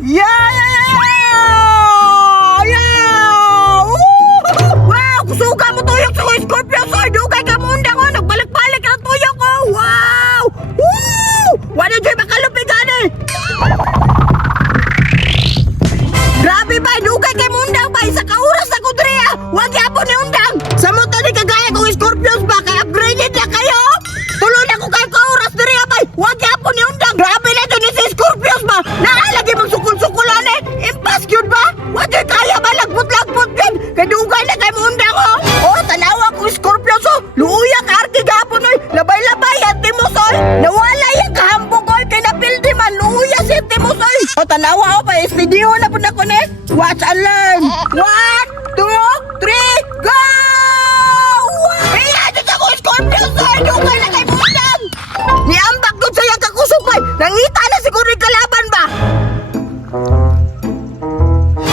Wow! Kusuga mo tuyok sa Scorpio Soy! Dugay ka munda ko! Nagbalik-balik ang tuyok ko! Wow! Woo! Wala dyan makalupig gani! Grabe ba! Dugay kay mundang ba! Isa ka oras na ko dre ah! Huwag yapon ni undang! Sa mo to ni kagaya kong Scorpios ba? Kaya upgraded na kayo! Tuloy na ko kayo ka oras dre ah bay! Huwag yapon ni undang! Grabe na to ni si Scorpios ba? Naalagi mong sukul-sukulan eh! Impas yun ba? Huwag yun kaya ba? Lagbot-lagbot yun! Kaya dugay na kay mundang ko! Oh, tanawa ko Scorpios oh! Luuya ka arki gapon oy! Labay-labay at Timosol! Nawala yung kahambog oy! Kaya napildi man! Luuya si Timosol! Oh, tanawa oh pa! Video na po na ko ni! Watch and learn! 1, 2, 3, go! Iya! Dito ko Scorpios oy! Dugay na kay mundang! Niambak doon sa yung kakusupay! Nangita na siguro yung kalaban ba?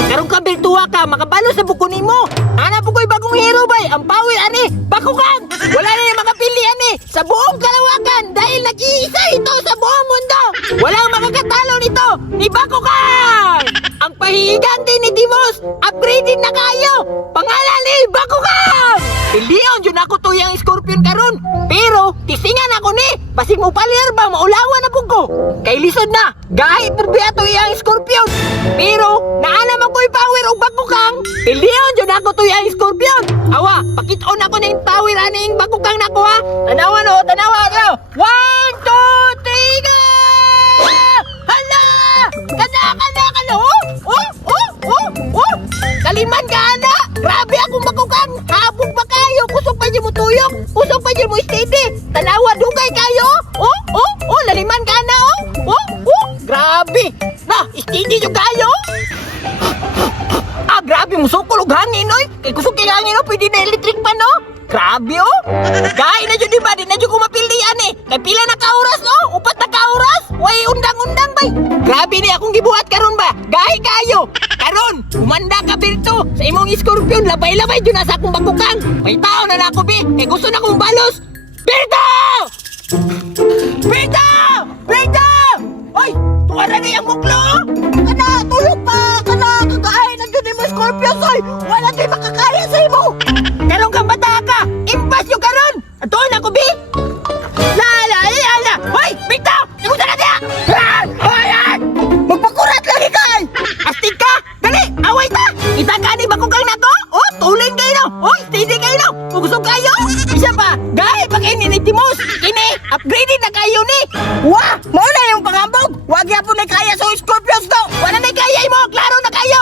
Karong ka biltuwa ka, makabalo sa buko nimo. Ana po ko'y bagong hero bay, ang power ani, bakugan. Wala na yung makapili ani sa buong kalawakan dahil nag-iisa ito sa buong mundo. Walang makakatalo nito ni Bakugan. Ang pahigante ni Timos, upgraded na kayo. Pangalan ni Bakugan. Piliyon yun ako tuyang Scorpion karon. Pero tisingan ako ni, basig mo palir ba maulawan na po ko. Kay lisod na, gahit po biya tuyang Scorpion. Pero naanaman ko'y power o Bakukang. Piliyon yun ako tuyang Scorpion. Awa, pakitoon ako na yung power aning Bakukang na ko ha. Tanawa no, tanawa no. 1, 2, 3, go! Hala! Kana! Oh! Kaliman ka na! Grabe akong Bakukang! Habog ba kayo? Kusog pa niyo mo tuyok? Kusog pa niyo mo steady? Tanawa, dugay kayo? Oh! Laliman ka na oh! Grabe! Na, steady yung kayo? Grabe mo sukol og hangin oy. Kay kusog kay hangin oh, pwede na electric pa no. Grabe oh. Gay na jud di ba? Di na jud ko mapildian eh. Kay pila na ka oras no? Upat na ka oras. Way undang-undang bay. Grabe ni akong gibuhat karon ba? Gay kayo. Karon, umanda ka Birto sa imong Scorpion, labay-labay jud na sa akong Bakukang. May tao na nako bi. Kay gusto na kong balos. Birto! Oy, tuwara na yung muklo. Kana, tulog pa. Kana, kakain na dyan mo Scorpios oy. Wala kayo makakaya sa imo. Karong kang bata ka. Impas yung karon. Atoon ako bi. Lala. Hoy, Birto! Ikuta na diya. Hoy! Magpakurat lagi kay. Astig ka. Dali, away ta. Kita ka ni Bakukang na to. Oh, tulin kayo no. Hoy, steady kayo no. Pugusog kayo. Isa pa, gaya pa kayo ni Timos. Kini, upgraded na kayo ni. Wah, mauna yung pangambog. Wag ya po na kaya sa Scorpios to. Wala na kaya mo. Klaro na kayo.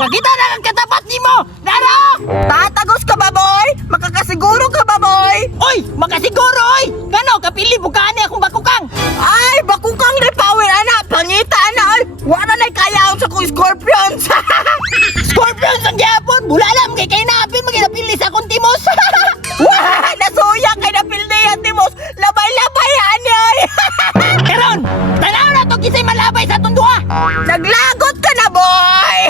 Pagkita na ang katapat ni mo. Naro! Tatagos ka ba, boy? Makakasiguro ka ba, boy? Oy, makasiguro, oy. Kano, kapili bukani akong Bakukang. Ay, Bakukang ni power, ana. Pangita, ana, oy. Wala na kaya sa kong Scorpions. Scorpions ang gyapon. Bulalam kay napin maginapili sa akong Timos. Wah, nasuya kay napildi yan, Timos. Labay-labay, ani, oy. Karon, tanaw na to kisay malabay sa tundua. Naglagot ka na, boy.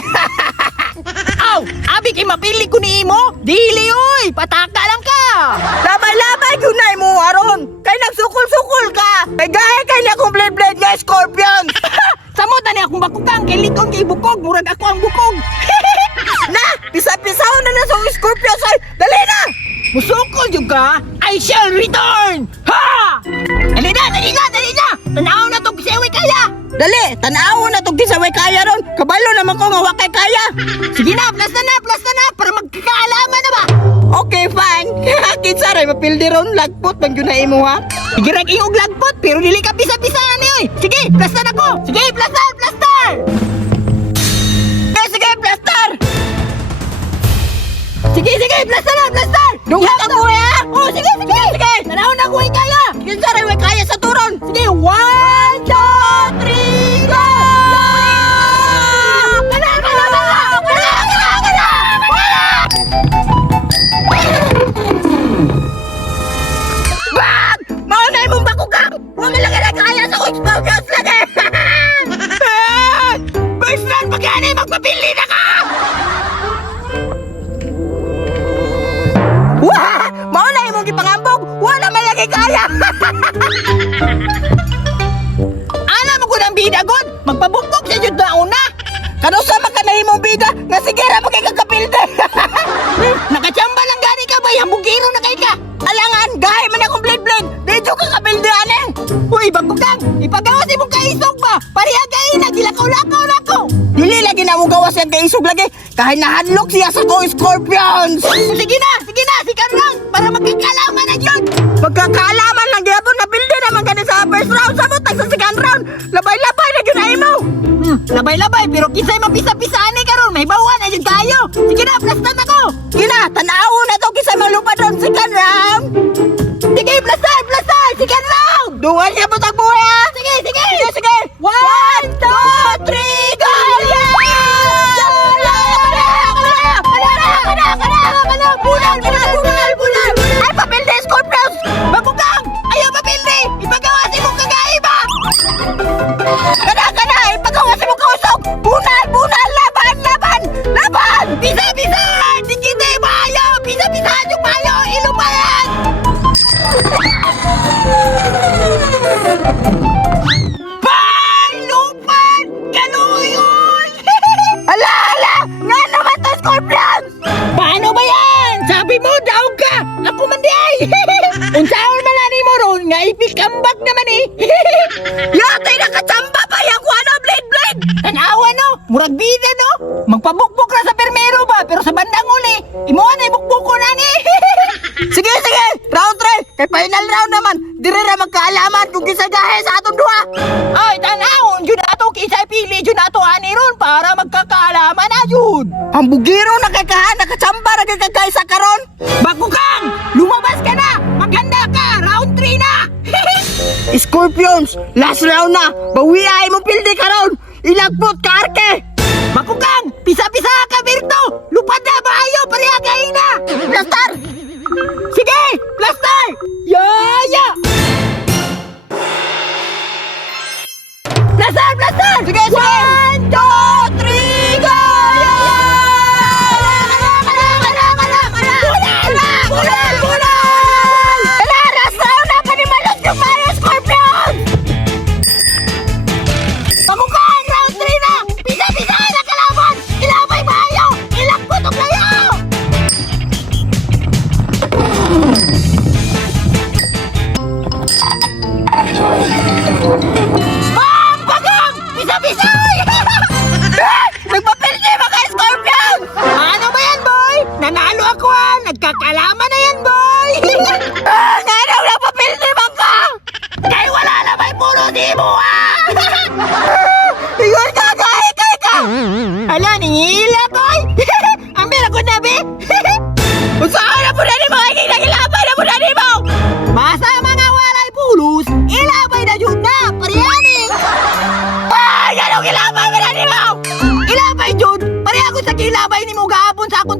Aw, abi kay mapili ko ni imo. Dili, oy. Pataka lang ka. Labay-labay yun na mo, aron. Kay nagsukol-sukol ka. Kay gaya kay na akong blade-blade nga Scorpion. Samutan ni akong Bakukang. Kay likon kay bukog. Murag ako ang bukog. Na, pisa-pisaw na sa Scorpion, oy. Dali na. Musukol yung ka. I shall return. Ha! Dali na. Tanaw na to kisaway kaya. Dali, tanaw na to kisaway kaya ron. Kabalo naman ko nga wakay kaya. Sige na, plus na, para magkakaalaman na ba? Okay, fine. Kinsa rin, mapildi ron, lagpot, bagyo na imo ha. Sige rin iyong lagpot, pero dili ka pisa-pisa ni oy. Sige, plaster ako. Sige, plaster. Sige, plaster. Sige, plaster. Dunghat ako ha. Oh, sige. Tanaw na ko kaya. Kinsa rin, kaya sa turon. Sige, 1, 2, 3, go! Kana! Bag! Maunay mong Bakukang! Huwag lang na kaya sa Scorpios lagi! Best friend, pagkani, magpapili na ka! Wah! Maunay mong ipangambog! Wala may lagi kaya! Alam mo ko ng bida, God! Magpabukbok sa gilakaw-lakaw. Dili lagi na mo gawas yan kay isog lagi. Kahit nahadlok siya sa ko Scorpions. Sige na, sikan lang. Para magkakalaman na yun. Magkakalaman lang, gyapon na bilde naman ka sa first round. Sabot, sa second round. Labay-labay na yun ay mo. Labay-labay, pero kisay mapisa-pisaan ni karon. May bawan na yun tayo. Sige na, plastan ako. Sige na, tanaw na to kisay malupad ron second round. Sige, plastan, second round. Duwan niya po tagbuhay ha. Sige. 1, 2, 3, go! Bulan! Ay, papilde, Scorpions! Babukang! Ayaw papilde! Ipagawasin mong kagaiba! Kana! Ipagawasin mong kausok! Bulan! Laban! Bisa! Di kita ibayo! Bisa! Yung bayo! Ilupayan! Lupan! Ganuyon! Ala! Nga naman to, Scorpions! Paano ba yan? Sabi mo, daog ka! Ako man di ay! Unsaon malani mo ron, nga ipikambak naman eh! Yatay nakachamba pa yung ano, blade! Tanawa no, murag bida no! Magpabukbuk na sa permero ba, pero sa bandang uli, imuha na ibukbuko na ni! Sige! Round 3! Kay final round naman, dire ra magkaalaman kung kisagahe sa atong duha! Ay, tanawon, yun na to, kisay pili, yun na to ani ron, para magkakaalaman na yun! Ang bugiro nakakahan, nakachamba na kagagay sa karon! Bakukang! Lumabas ka na! Maghanda ka! Round 3 na! Scorpions! Last round na! Bawi ay mong pildi karon! Ilagpot ka, Arke! Bakukang! Pisa-pisa ka, Virto! Lupad na bahayo! Parihagay na! Plastar! Sige! Plastar! Yaya! Plastar! Sige! 1, 2, 3, go! Nagpapildi mga Scorpion! Ano ba yan, boy? Nanalo ako ha! Nagkakalaman na yan, boy! Nga nagpapildi ka! Kaya wala na may puno di mo ha! Iyon ka! Hala, ningila koy! Ang bira ko na, be! Saan na po na ni mo? Ilabay na po na ni mo! Basta mga walay pulos, ilabay na yun na! Pariyani! Ay! Ganong ilabay na ni mo! Ilabay, Jud! Pare ako sa kilabay ni mo gahapon sa akong